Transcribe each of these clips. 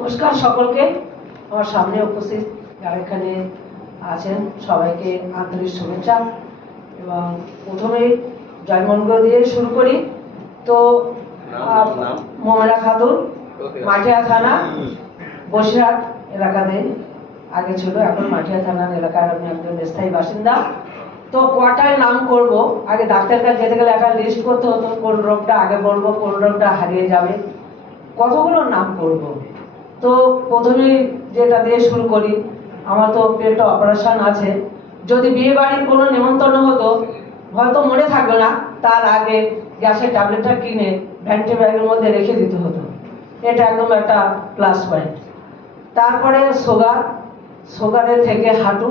নমস্কার সকলকে। আমার সামনে উপস্থিত যারা এখানে আছেন সবাইকে আন্তরিক শুভেচ্ছা। এবং প্রথমেই জয়মন্ত্র দিয়ে শুরু করি। তো? মোমেনা খাতুন? মাটিয়া থানা বসিরহাট এলাকাতে আগে ছিল এখন মাটিয়া থানার এলাকার আমি একজন স্থায়ী বাসিন্দা। তো কটায় নাম করব। আগে ডাক্তার কাছে যেতে গেলে একটা লিস্ট করতে হতো কোন রোগটা আগে বলব কোন রোগটা হারিয়ে যাবে। কতগুলো নাম করব? তো প্রথমেই যেটা দিয়ে শুরু করি, আমার তো পেটটা অপারেশন আছে। যদি বিয়ে বাড়ির কোনো নেমন্তন্ন হতো, হয়তো মনে থাকবে না, তার আগে গ্যাসের ট্যাবলেটটা কিনে ভ্যান্টি ব্যাগের মধ্যে রেখে দিতে হতো। এটা একদম একটা প্লাস পয়েন্ট তারপরে সুগার সুগারের থেকে হাঁটু।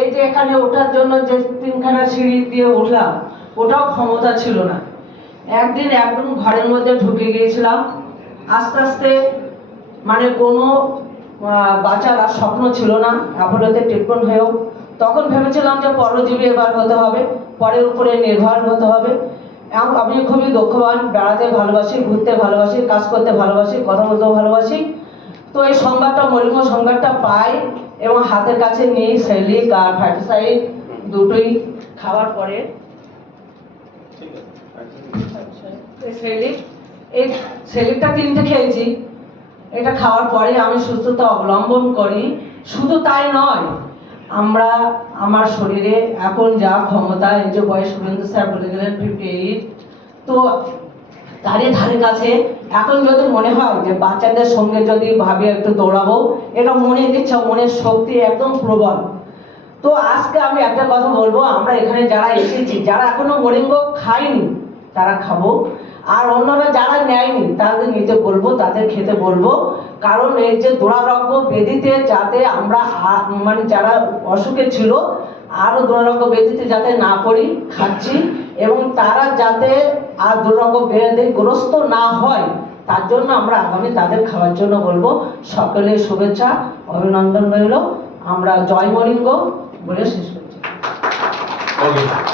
এই যে এখানে ওঠার জন্য যে তিনখানা সিঁড়ি দিয়ে উঠলাম, ওটাও ক্ষমতা ছিল না। একদিন একদম ঘরের মধ্যে ঢুকে গিয়েছিলাম। আস্তে আস্তে মানে কোনো বাঁচার আর স্বপ্ন ছিল না অ্যাপোলোতে ট্রিটমেন্ট হয়েও তখন ভেবেছিলাম যে পরজীবী এবার হতে হবে পরের উপরে নির্ভর হতে হবে। আমি খুবই দক্ষবান বেড়াতে ভালোবাসি ঘুরতে ভালোবাসি কাজ করতে ভালোবাসি কথা বলতেও ভালোবাসি। তো এই সংবাদটা মরিম সংবাদটা পাই এবং হাতের কাছে নিই সেলিক আর ফার্টিসাইড দুটোই খাওয়ার পরে। সেলিক এই সেলিকটা তিনটে খেয়েছি। এটা খাওয়ার পরে আমি সুস্থতা অবলম্বন করি। শুধু তাই নয়, আমরা আমার শরীরে এখন যা ক্ষমতা, এই যে বয়স সুরেন্দ্র স্যার বলে গেলেন ফিফটি এইট তো তারই ধারে কাছে এখন যদি মনে হয় যে বাচ্চাদের সঙ্গে যদি ভাবি একটু দৌড়াবো, এটা মনে দিচ্ছে মনের শক্তি একদম প্রবল। তো আজকে আমি একটা কথা বলব, আমরা এখানে যারা এসেছি, যারা এখনও মরিঙ্গ খাইনি, তারা খাব। আর অন্যরা যারা নেয়নি, তাদের নিতে বলব, তাদের খেতে বলব। কারণ এই যে দুরারোগ্য বেদিতে যাতে আমরা মানে যারা অসুখে ছিল আরও দুরারোগ্য বেদিতে যাতে না পড়ি, খাচ্ছি এবং তারা যাতে আর দুরারোগ্য গ্রস্ত না হয়, তার জন্য আমরা আগামী তাদের খাওয়ার জন্য বলব, সকলের শুভেচ্ছা, অভিনন্দন রইল। আমরা জয় মরিঙ্গ বলে শেষ করছি।